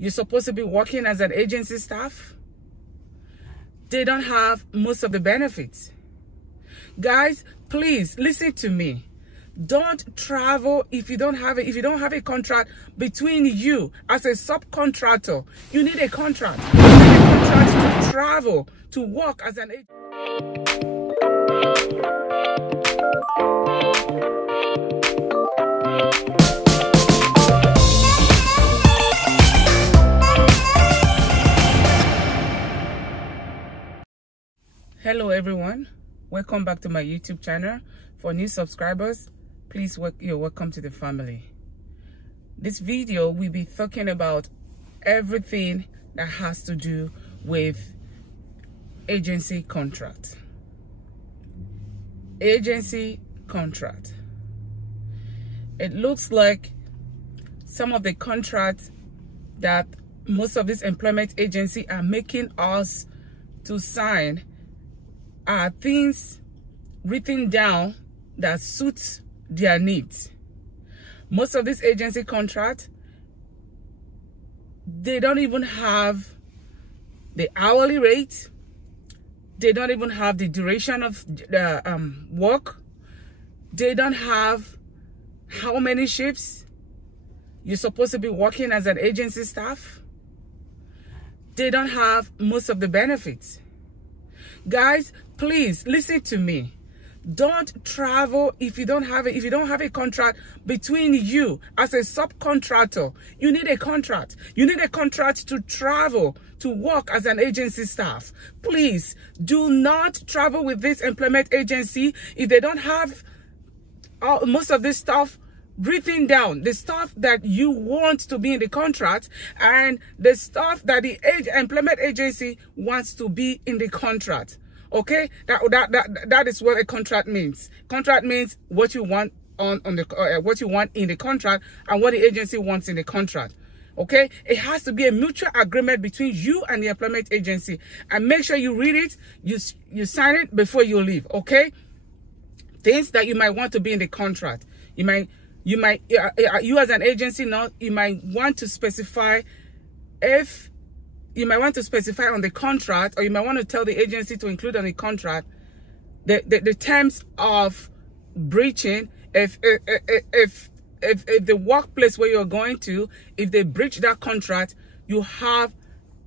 you're supposed to be working as an agency staff, they don't have most of the benefits. Guys, please listen to me. Don't travel if you don't have a contract between you as a subcontractor. You need a contract. You need a contract to travel, to work as an agent. Hello everyone, welcome back to my YouTube channel. For new subscribers, please you're welcome to the family. This video will be talking about everything that has to do with agency contract. Agency contract. It looks like some of the contracts that most of these employment agencies are making us to sign are things written down that suits their needs. Most of these agency contracts, they don't even have the hourly rate. They don't even have the duration of the work. They don't have how many shifts you're supposed to be working as an agency staff. They don't have most of the benefits. Guys, please listen to me. Don't travel if you don't have a contract between you as a subcontractor. You need a contract. You need a contract to travel, to work as an agency staff. Please do not travel with this employment agency if they don't have most of this stuff written down, the stuff that you want to be in the contract and the stuff that the employment agency wants to be in the contract. Okay, that is what a contract means. Contract means what you want what you want in the contract and what the agency wants in the contract. Okay, it has to be a mutual agreement between you and the employment agency, and make sure you read it, you sign it before you leave. Okay, things that you might want to be in the contract. You as an agency you might want to specify on the contract, or you might want to tell the agency to include on the contract the terms of breaching. If the workplace where you're going to, if they breach that contract, you have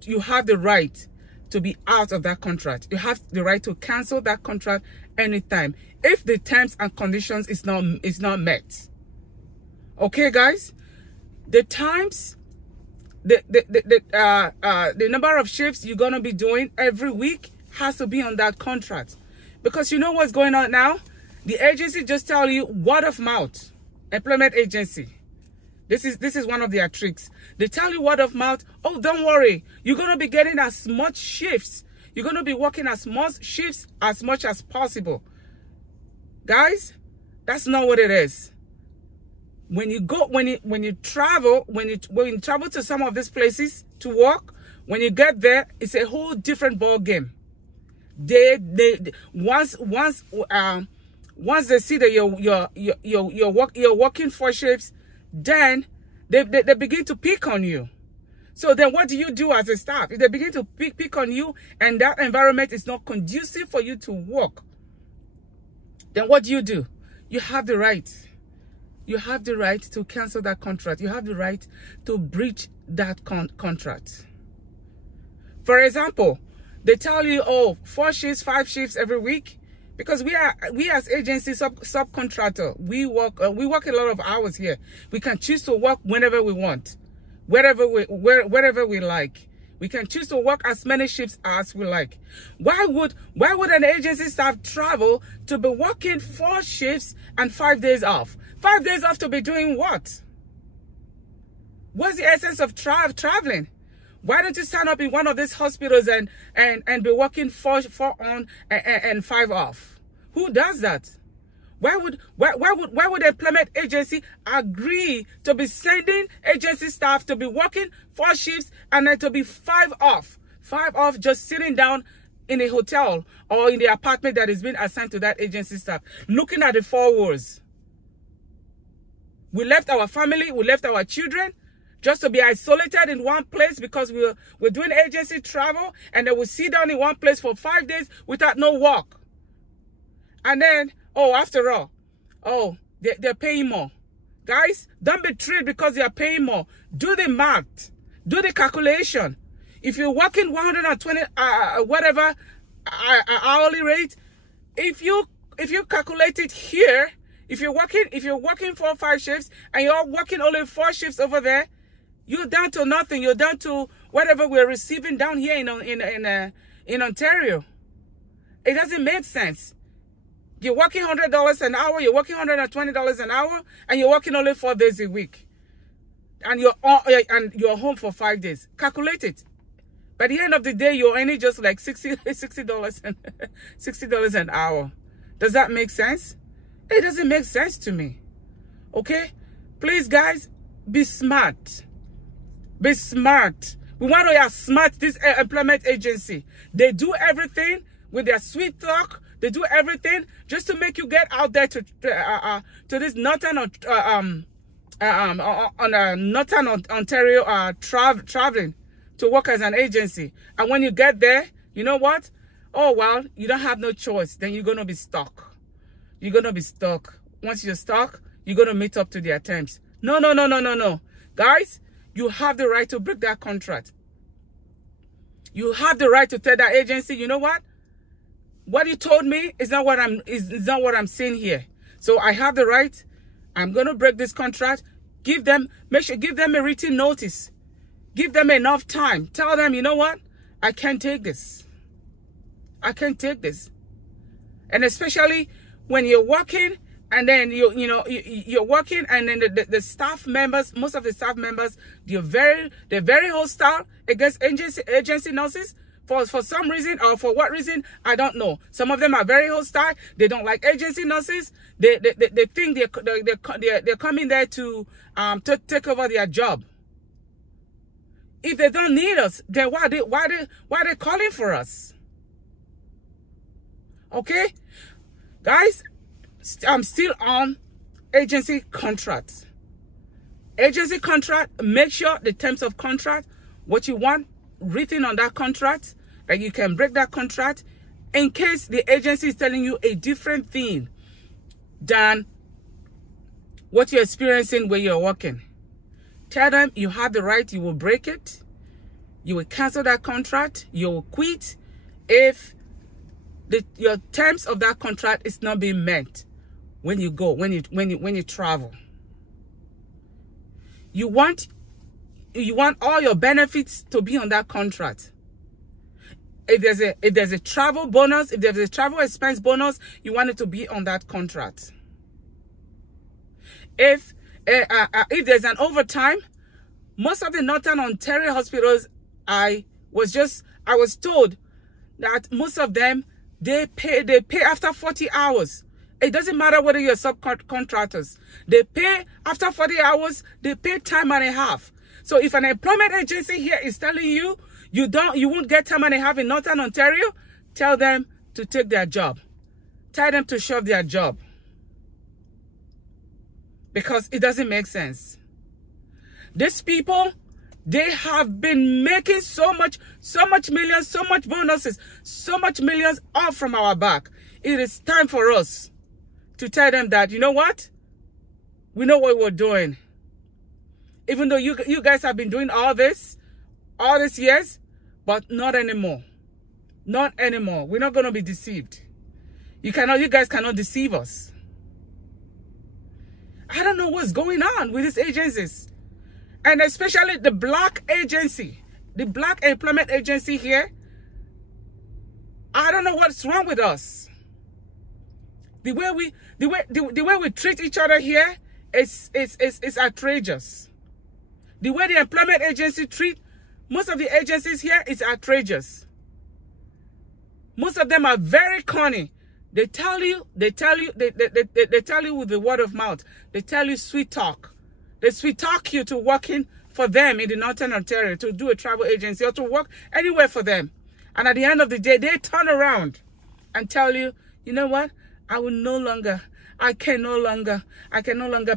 the right to be out of that contract. You have the right to cancel that contract anytime if the terms and conditions is not met. Okay, guys, the times, the number of shifts you're gonna be doing every week has to be on that contract, because you know what's going on now. The agency just tell you word of mouth. Employment agency, this is one of their tricks. They tell you word of mouth. Oh, don't worry, you're gonna be getting as much shifts. You're gonna be working as much shifts as much as possible. Guys, that's not what it is. When you travel to some of these places to work, when you get there, it's a whole different ball game. Once they see that you're working 4 shifts, then they begin to pick on you. So then what do you do as a staff? If they begin to pick on you and that environment is not conducive for you to work, then what do? You have the right. You have the right to cancel that contract. You have the right to breach that contract. For example, they tell you, oh, 4 shifts, 5 shifts every week, because we as agency subcontractor, we work a lot of hours here. We can choose to work whenever we want, wherever we like. We can choose to work as many shifts as we like. Why would an agency staff travel to be working 4 shifts and 5 days off? 5 days off to be doing what? What's the essence of traveling? Why don't you sign up in one of these hospitals and be working 4 on and 5 off? Who does that? Why would the employment agency agree to be sending agency staff to be working 4 shifts and then to be 5 off? 5 off, just sitting down in a hotel or in the apartment that is being assigned to that agency staff, looking at the 4 walls. We left our family, we left our children, just to be isolated in one place because we're doing agency travel, and then we sit down in one place for 5 days without no work. And then, oh, after all, oh, they're paying more. Guys, don't be treated because they are paying more. Do the math. Do the calculation. If you're working 120, whatever hourly rate, if you calculate it here, if you're working 4 or 5 shifts and you're working only 4 shifts over there, you're down to nothing. You're down to whatever we're receiving down here in Ontario. It doesn't make sense. You're working $100 an hour, you're working $120 an hour, and you're working only 4 days a week. And you're home for 5 days. Calculate it. By the end of the day, you're earning just like $60 an hour. Does that make sense? It doesn't make sense to me. Okay? Please, guys, be smart. Be smart. We want to outsmart this employment agency. They do everything with their sweet talk. They do everything just to make you get out there to this Northern Ontario traveling to work as an agency. And when you get there, you know what? Oh, well, you don't have no choice. Then you're going to be stuck. You're going to be stuck. Once you're stuck, you're going to meet up to their terms. No, no, no, no, no, no. Guys, you have the right to break that contract. You have the right to tell that agency, you know what? What you told me is not what I'm seeing here. So I have the right. I'm going to break this contract. Give them a written notice. Give them enough time. Tell them, you know what? I can't take this. I can't take this. And especially when you're working, and then you're working, and then the staff members, most of the staff members, they're very hostile against agency nurses. For some reason, or for what reason, I don't know. Some of them are very hostile. They don't like agency nurses. They think they're coming there to take over their job. If they don't need us, then why are they calling for us? Okay, guys, I'm still on agency contracts. Agency contract. Make sure the terms of contract, what you want written on that contract, that you can break that contract in case the agency is telling you a different thing than what you're experiencing where you're working. Tell them you have the right, you will break it, you will cancel that contract, you will quit if your terms of that contract is not being met when you go, when you travel. You want all your benefits to be on that contract. If there's a travel bonus, if there's a travel expense bonus, you want it to be on that contract. If there's an overtime, most of the Northern Ontario hospitals, I was told that most of them, they pay after 40 hours. It doesn't matter whether you're subcontractors. They pay after 40 hours, they pay time and a half. So if an employment agency here is telling you you won't get time and a half in Northern Ontario, tell them to take their job. Tell them to shove their job. Because it doesn't make sense. These people, they have been making so much millions, so much bonuses, so much millions off from our back. It is time for us to tell them that, you know what? We know what we're doing. Even though you guys have been doing all these years, but not anymore. Not anymore. We're not going to be deceived. You guys cannot deceive us. I don't know what's going on with these agencies. And especially the black agency, the black employment agency here. I don't know what's wrong with us. The way we treat each other here is outrageous. The way the employment agency treat most of the agencies here is outrageous. Most of them are very corny. They tell you with the word of mouth. They tell you sweet talk. They sweet talk you to working for them in the Northern Ontario, to do a travel agency or to work anywhere for them. And at the end of the day, they turn around and tell you, you know what? I can no longer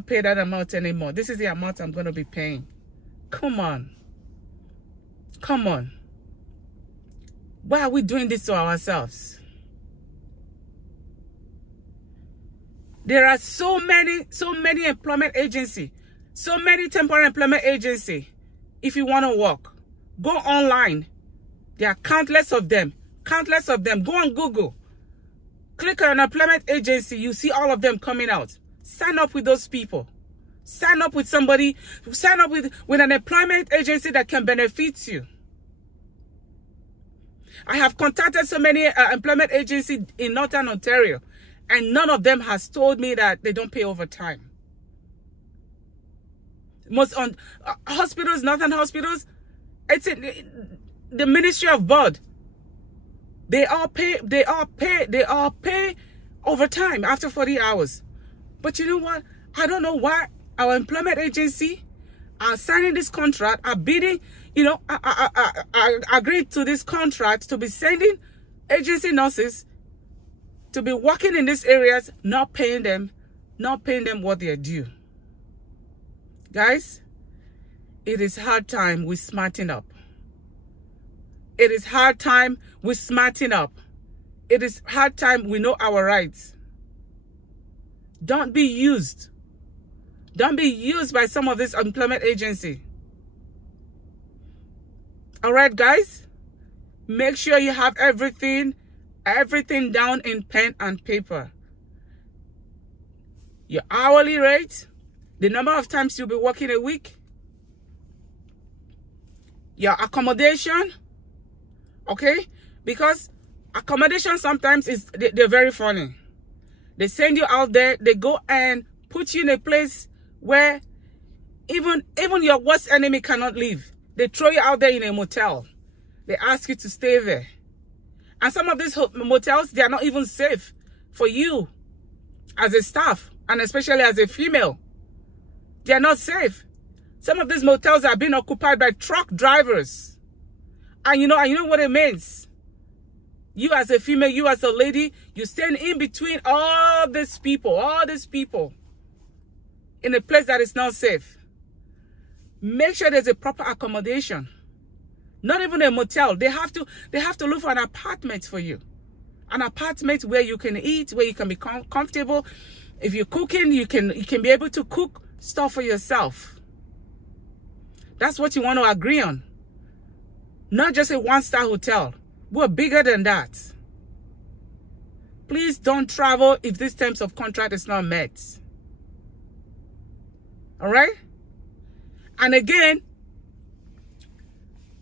pay that amount anymore. This is the amount I'm going to be paying. Come on. Come on. Why are we doing this to ourselves? There are so many employment agencies, so many temporary employment agencies. If you want to work, go online. There are countless of them. Countless of them. Go on Google. Click on an employment agency. You see all of them coming out. Sign up with those people. Sign up with somebody. Sign up with an employment agency that can benefit you. I have contacted so many employment agencies in Northern Ontario, and none of them has told me that they don't pay overtime. Most on hospitals, Northern hospitals, it's in the Ministry of Board. They all pay overtime after 40 hours. But you know what? I don't know why our employment agency are signing this contract, are bidding, you know, I agreed to this contract to be sending agency nurses to be working in these areas, not paying them what they are due. Guys, it is hard time we smarten up. It is hard time we smarten up. It is hard time we know our rights. Don't be used. Don't be used by some of this employment agency. All right, guys? Make sure you have everything down in pen and paper. Your hourly rate, the number of times you'll be working a week, your accommodation, okay? Because accommodation sometimes they're very funny. They send you out there, they go and put you in a place where even your worst enemy cannot live. They throw you out there in a motel. They ask you to stay there. And some of these motels, they are not even safe for you as a staff, and especially as a female. They are not safe. Some of these motels are being occupied by truck drivers. And you know what it means. You as a female, you as a lady, you stand in between all these people in a place that is not safe. Make sure there's a proper accommodation. Not even a motel. They have to look for an apartment for you. An apartment where you can eat, where you can be comfortable. If you're cooking, you can be able to cook stuff for yourself. That's what you want to agree on. Not just a one-star hotel. We're bigger than that. Please don't travel if these terms of contract is not met. All right? And again,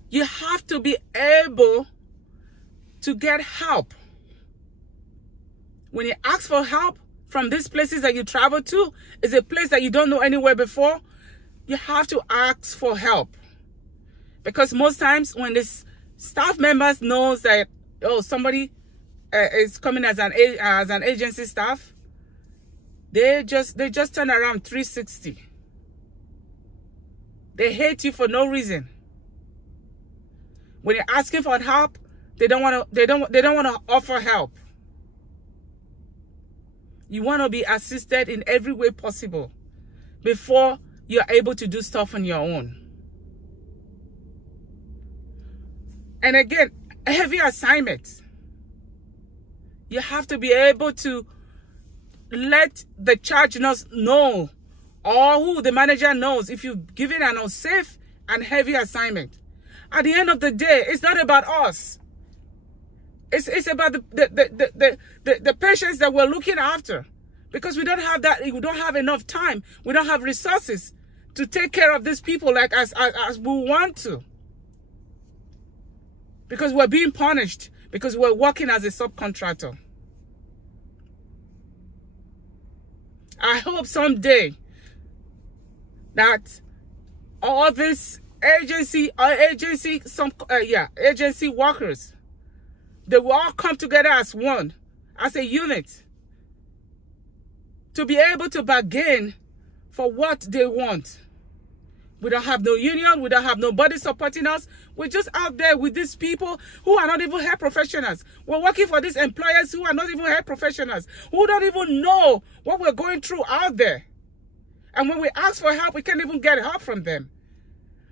you have to be able to get help. When you ask for help from these places that you travel to, is a place that you don't know anywhere before, you have to ask for help. Because most times when this staff members knows that, oh, somebody is coming as an agency staff, they just turn around 360. They hate you for no reason. When you're asking for help, they don't want to offer help. You want to be assisted in every way possible before you're able to do stuff on your own. And again, heavy assignments. You have to be able to let the charge nurse know, or who the manager knows, if you've given an unsafe and heavy assignment. At the end of the day, it's not about us. It's about the patients that we're looking after. Because we don't have that, we don't have enough time. We don't have resources to take care of these people like as we want to. Because we're being punished. Because we're working as a subcontractor. I hope someday that all this agency workers, they will all come together as one, as a unit, to be able to bargain for what they want. We don't have no union, we don't have nobody supporting us. We're just out there with these people who are not even health professionals. We're working for these employers who are not even health professionals, who don't even know what we're going through out there. And when we ask for help, we can't even get help from them.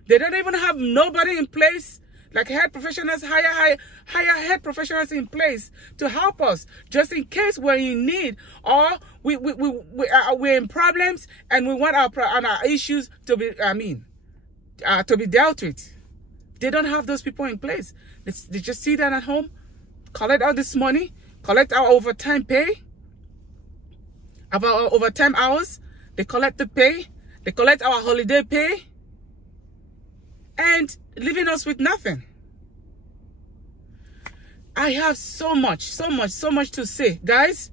They don't even have nobody in place, like head professionals, hire head professionals in place to help us, just in case we're in need, or we're in problems and we want our issues to be, to be dealt with. They don't have those people in place. They just sit down at home, collect all this money, collect our overtime pay, our overtime hours. They collect the pay. They collect our holiday pay, and leaving us with nothing. I have so much to say. Guys,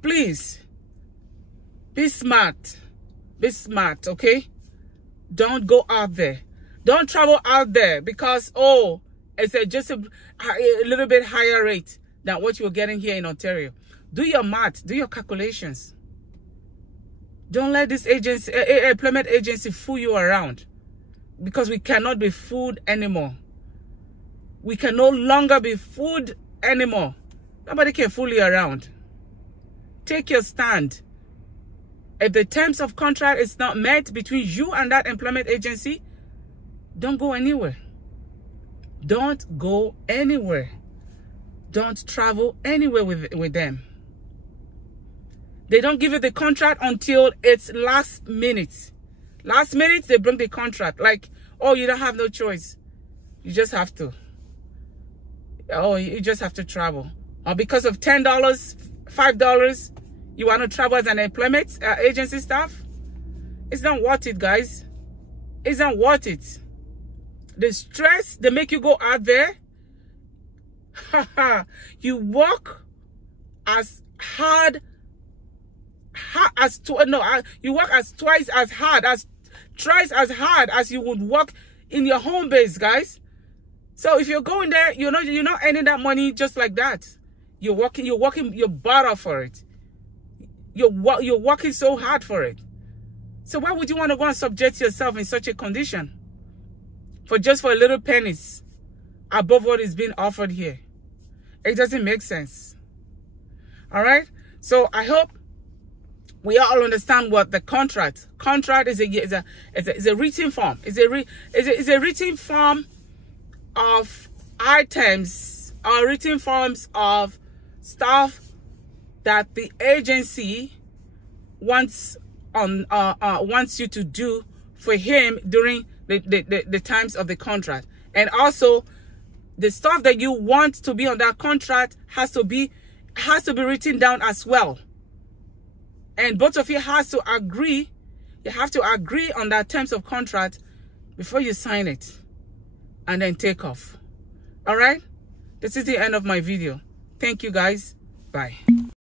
please, be smart. Be smart, okay? Don't go out there. Don't travel out there because, oh, it's just a little bit higher rate than what you're getting here in Ontario. Do your math. Do your calculations. Don't let this employment agency fool you around, because we cannot be fooled anymore. We can no longer be fooled anymore. Nobody can fool you around. Take your stand. If the terms of contract is not met between you and that employment agency, don't go anywhere. Don't go anywhere. Don't travel anywhere with them. They don't give you the contract until it's last minute. Last minute, they bring the contract. Like, oh, you don't have no choice. You just have to. Oh, you just have to travel. Or because of $10, $5, you want to travel as an employment agency staff? It's not worth it, guys. It's not worth it. The stress they make you go out there. You work as hard as you work as thrice as hard as you would work in your home base, guys. So if you're going there, you're not earning that money just like that. You're working your butt off for it. You're working so hard for it. So why would you want to go and subject yourself in such a condition for a little pennies above what is being offered here? It doesn't make sense. All right. So I hope we all understand what the contract is. A written form. It's a written form of items or written forms of stuff that the agency wants you to do for him during the times of the contract. And also the stuff that you want to be on that contract has to be written down as well. And both of you has to agree. You have to agree on that terms of contract before you sign it and then take off. All right? This is the end of my video. Thank you, guys. Bye.